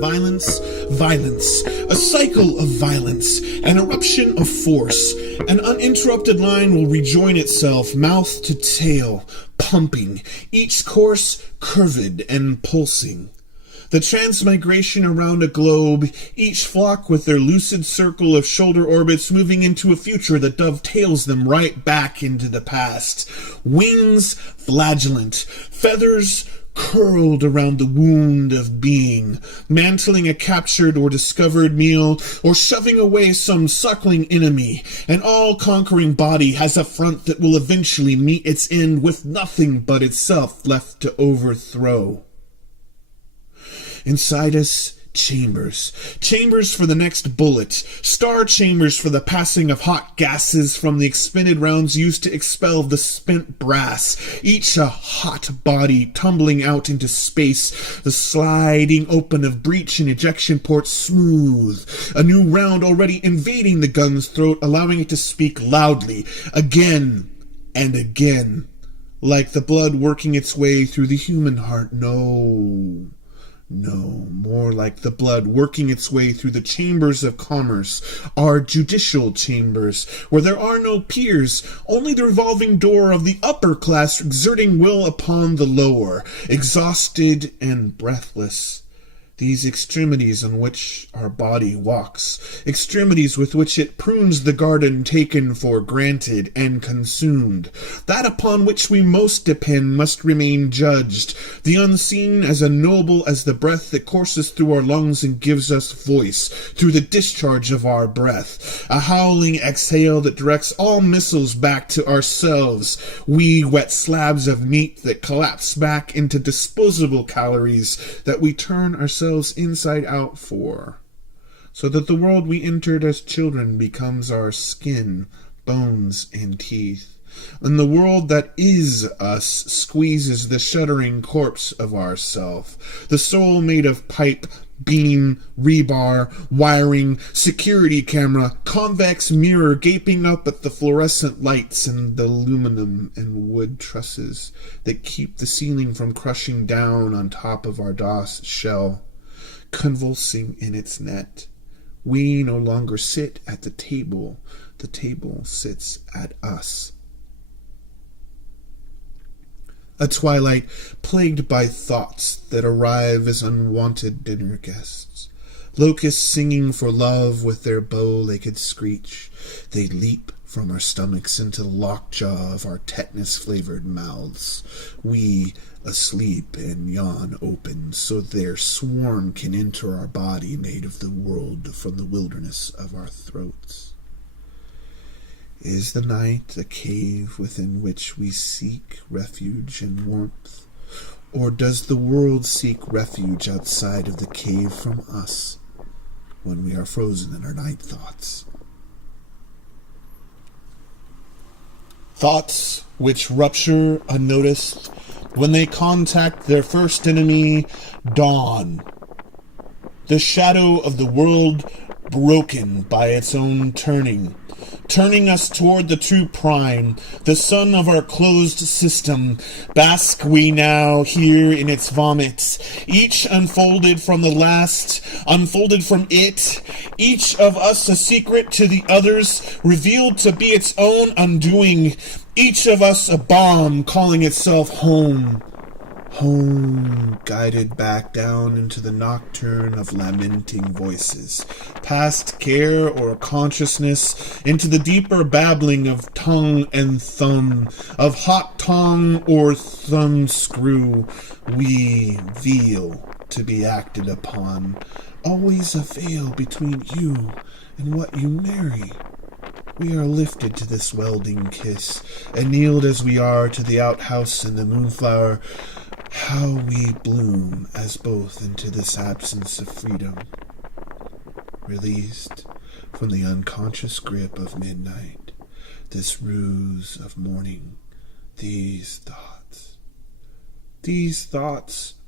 Violence, violence, a cycle of violence, an eruption of force. An uninterrupted line will rejoin itself, mouth to tail, pumping, each course curved and pulsing. The transmigration around a globe, each flock with their lucid circle of shoulder orbits moving into a future that dovetails them right back into the past. Wings flagellant, feathers curled around the wound of being, mantling a captured or discovered meal, or shoving away some suckling enemy. An all-conquering body has a front that will eventually meet its end with nothing but itself left to overthrow. Inside us, chambers. Chambers for the next bullet. Star chambers for the passing of hot gases from the expended rounds used to expel the spent brass. Each a hot body tumbling out into space. The sliding open of breech and ejection ports smooth. A new round already invading the gun's throat, allowing it to speak loudly. Again and again. Like the blood working its way through the human heart. No, more like the blood working its way through the chambers of commerce, our judicial chambers, where there are no peers, only the revolving door of the upper class exerting will upon the lower, exhausted and breathless. These extremities on which our body walks, extremities with which it prunes the garden taken for granted and consumed, that upon which we most depend must remain judged, the unseen as unknowable as the breath that courses through our lungs and gives us voice, through the discharge of our breath, a howling exhale that directs all missiles back to ourselves, we wet slabs of meat that collapse back into disposable calories that we turn ourselves inside out for, so that the world we entered as children becomes our skin, bones, and teeth, and the world that is us squeezes the shuddering corpse of ourself, the soul made of pipe, beam, rebar, wiring, security camera, convex mirror gaping up at the fluorescent lights and the aluminum and wood trusses that keep the ceiling from crushing down on top of our DOS shell. Convulsing in its net. We no longer sit at the table sits at us. A twilight plagued by thoughts that arrive as unwanted dinner guests. Locusts singing for love with their bow-legged screech. They leap from our stomachs into the lockjaw of our tetanus-flavored mouths. We asleep and yawn open, so their swarm can enter our body made of the world from the wilderness of our throats. Is the night a cave within which we seek refuge and warmth? Or does the world seek refuge outside of the cave from us when we are frozen in our night thoughts? Thoughts which rupture unnoticed when they contact their first enemy, dawn. The shadow of the world broken by its own turning us toward the true prime, the sun of our closed system. Bask we now here in its vomit, each unfolded from the last, unfolded from it, each of us a secret to the others, revealed to be its own undoing, each of us a bomb calling itself home. Home, guided back down into the nocturne of lamenting voices, past care or consciousness, into the deeper babbling of tongue and thumb, of hot tongue or thumb screw, we veil to be acted upon, always a veil between you and what you marry. We are lifted to this welding kiss, and kneeled as we are to the outhouse and the moonflower. How we bloom as both into this absence of freedom, released from the unconscious grip of midnight, this ruse of morning, these thoughts,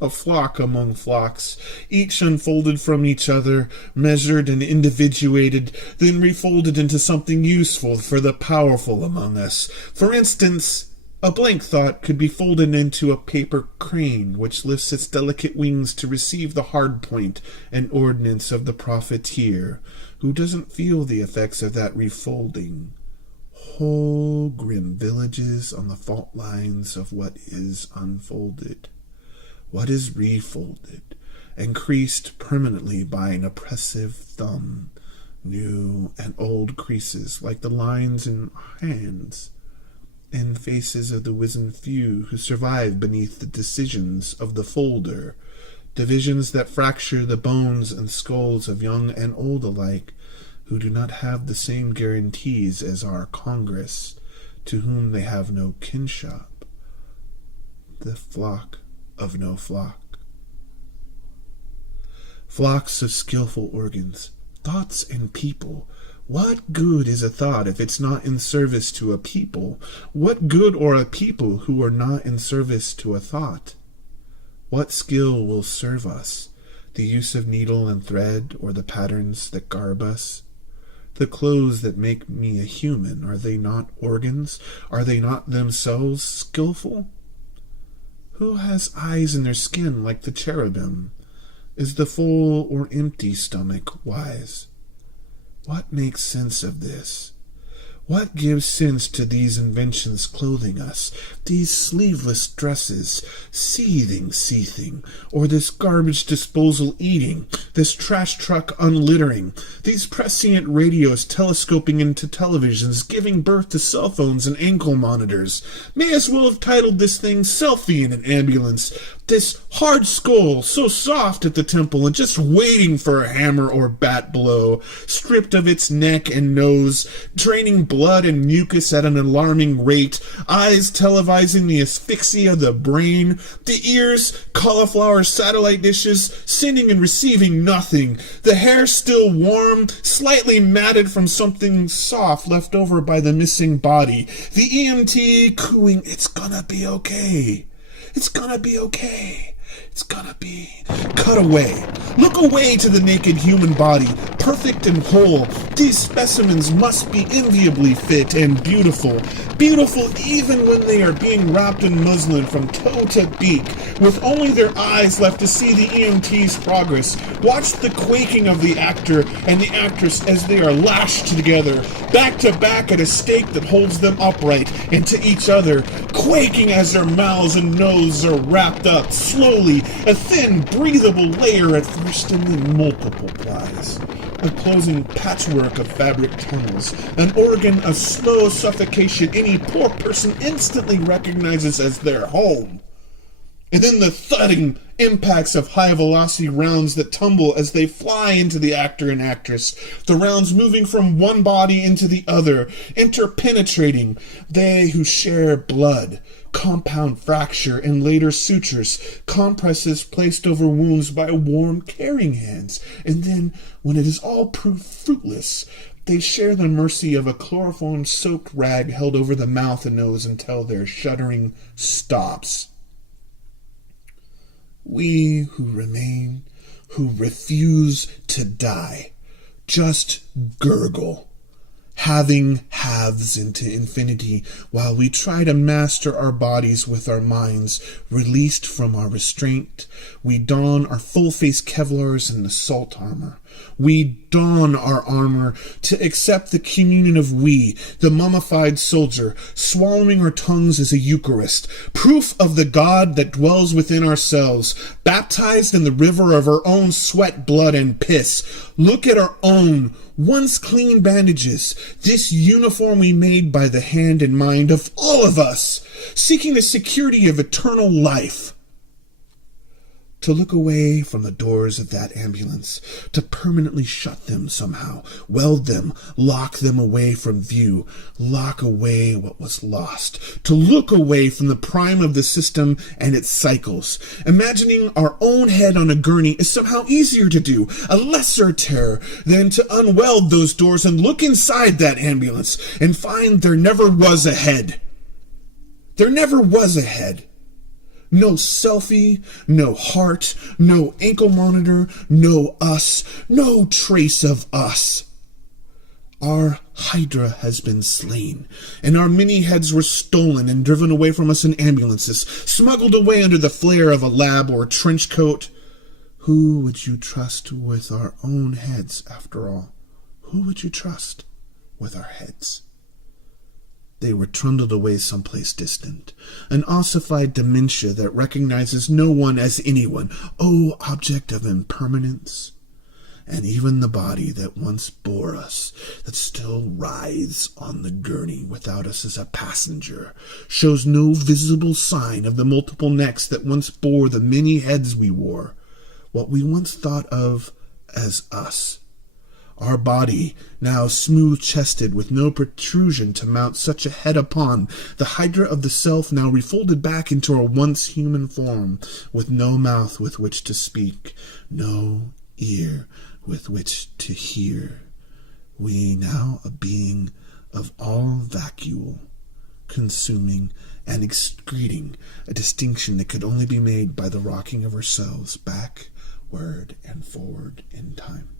a flock among flocks, each unfolded from each other, measured and individuated, then refolded into something useful for the powerful among us. For instance, A blank thought could be folded into a paper crane, which lifts its delicate wings to receive the hard point and ordnance of the profiteer, who doesn't feel the effects of that refolding. Whole grim villages on the fault lines of what is unfolded, what is refolded, and creased permanently by an oppressive thumb, new and old creases like the lines in hands and faces of the wizened few who survive beneath the decisions of the folder, divisions that fracture the bones and skulls of young and old alike, who do not have the same guarantees as our Congress, to whom they have no kinship, the flock of no flock. Flocks of skillful organs, thoughts and people. What good is a thought if it's not in service to a people? What good are a people who are not in service to a thought? What skill will serve us? The use of needle and thread, or the patterns that garb us? The clothes that make me a human, are they not organs? Are they not themselves skillful? Who has eyes in their skin like the cherubim? Is the full or empty stomach wise? What makes sense of this? What gives sense to these inventions clothing us, these sleeveless dresses, seething, or this garbage disposal eating, this trash truck unlittering, these prescient radios telescoping into televisions, giving birth to cell phones and ankle monitors? May as well have titled this thing Selfie in an Ambulance. This hard skull, so soft at the temple and just waiting for a hammer or bat blow, stripped of its neck and nose, draining blood and mucus at an alarming rate, eyes televising the asphyxia of the brain, the ears, cauliflower satellite dishes, sending and receiving nothing, the hair still warm, slightly matted from something soft left over by the missing body, the EMT cooing, "It's gonna be okay. It's gonna be okay. It's gonna be." Cut away. Look away to the naked human body, perfect and whole. These specimens must be enviably fit and beautiful. Beautiful even when they are being wrapped in muslin from toe to beak, with only their eyes left to see the EMT's progress. Watch the quaking of the actor and the actress as they are lashed together, back to back at a stake that holds them upright, and to each other, quaking as their mouths and noses are wrapped up, slowly, a thin, breathable layer at first and then multiplies. A closing patchwork of fabric tunnels, an organ of slow suffocation any poor person instantly recognizes as their home. And then the thudding impacts of high-velocity rounds that tumble as they fly into the actor and actress, the rounds moving from one body into the other, interpenetrating, they who share blood, compound fracture and later sutures, compresses placed over wounds by warm caring hands, and then, when it is all proved fruitless, they share the mercy of a chloroform-soaked rag held over the mouth and nose until their shuddering stops. We who remain, who refuse to die, just gurgle, having halves into infinity, while we try to master our bodies with our minds. Released from our restraint, we don our full-face Kevlars and assault armor. We don our armor to accept the communion of we, the mummified soldier, swallowing our tongues as a Eucharist, proof of the God that dwells within ourselves, baptized in the river of our own sweat, blood, and piss. Look at our own, once clean bandages, this uniform we made by the hand and mind of all of us, seeking the security of eternal life. To look away from the doors of that ambulance, to permanently shut them somehow, weld them, lock them away from view, lock away what was lost, to look away from the prime of the system and its cycles. Imagining our own head on a gurney is somehow easier to do, a lesser terror, than to unweld those doors and look inside that ambulance and find there never was a head. There never was a head. No selfie, no heart, no ankle monitor, no us, no trace of us. Our Hydra has been slain, and our mini heads were stolen and driven away from us in ambulances, smuggled away under the flare of a lab or trench coat. Who would you trust with our own heads, after all? Who would you trust with our heads? They were trundled away someplace distant, an ossified dementia that recognizes no one as anyone, object of impermanence. And even the body that once bore us, that still writhes on the gurney without us as a passenger, shows no visible sign of the multiple necks that once bore the many heads we wore, what we once thought of as us. Our body, now smooth-chested with no protrusion to mount such a head upon, the hydra of the self now refolded back into our once human form, with no mouth with which to speak, no ear with which to hear. We now a being of all vacuole, consuming and excreting a distinction that could only be made by the rocking of ourselves backward and forward in time.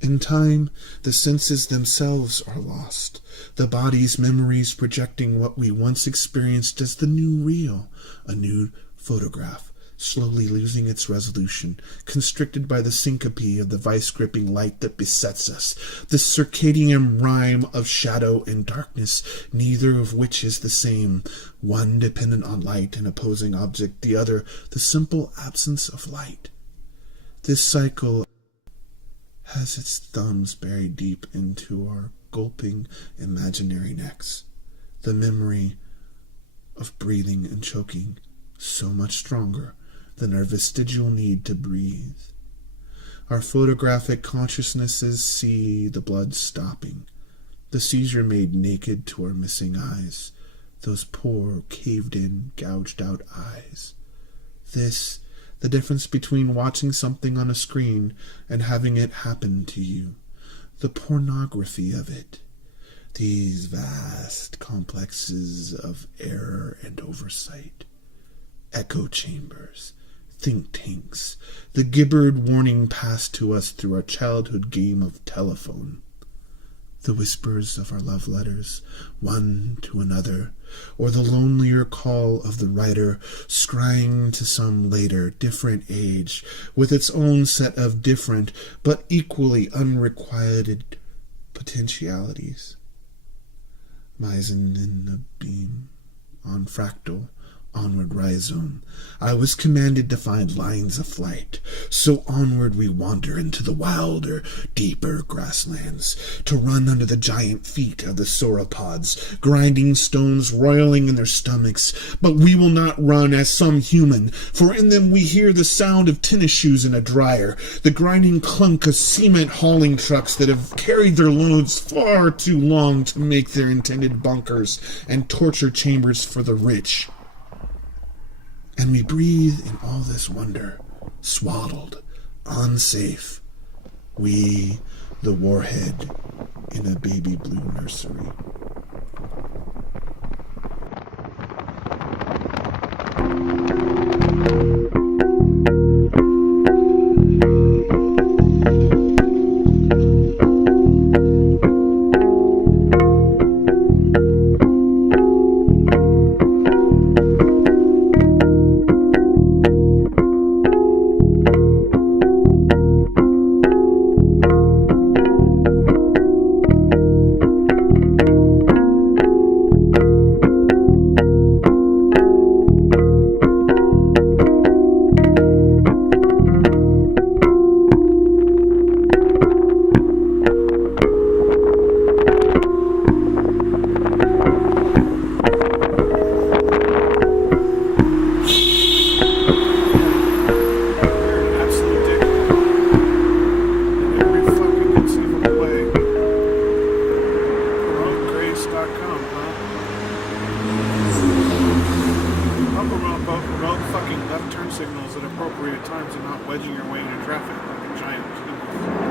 In time, the senses themselves are lost, the body's memories projecting what we once experienced as the new real, a new photograph, slowly losing its resolution, constricted by the syncope of the vice-gripping light that besets us, this circadian rhyme of shadow and darkness, neither of which is the same, one dependent on light and opposing object, the other the simple absence of light. This cycle has its thumbs buried deep into our gulping imaginary necks, the memory of breathing and choking, so much stronger than our vestigial need to breathe. Our photographic consciousnesses see the blood stopping, the seizure made naked to our missing eyes, those poor, caved-in, gouged-out eyes. This, the difference between watching something on a screen and having it happen to you, the pornography of it, these vast complexes of error and oversight, echo chambers, think tanks, the gibbered warning passed to us through our childhood game of telephone, the whispers of our love letters, one to another, or the lonelier call of the writer scrying to some later, different age, with its own set of different, but equally unrequited potentialities. Mizzen in the beam, on fractal, onward rhizome, I was commanded to find lines of flight, so onward we wander into the wilder, deeper grasslands, to run under the giant feet of the sauropods, grinding stones roiling in their stomachs, but we will not run as some human, for in them we hear the sound of tennis shoes in a dryer, the grinding clunk of cement hauling trucks that have carried their loads far too long to make their intended bunkers and torture chambers for the rich. And we breathe in all this wonder, swaddled, unsafe. We, the warhead, in a baby blue nursery. Signals at appropriate times and not wedging your way into traffic like a giant keyboard.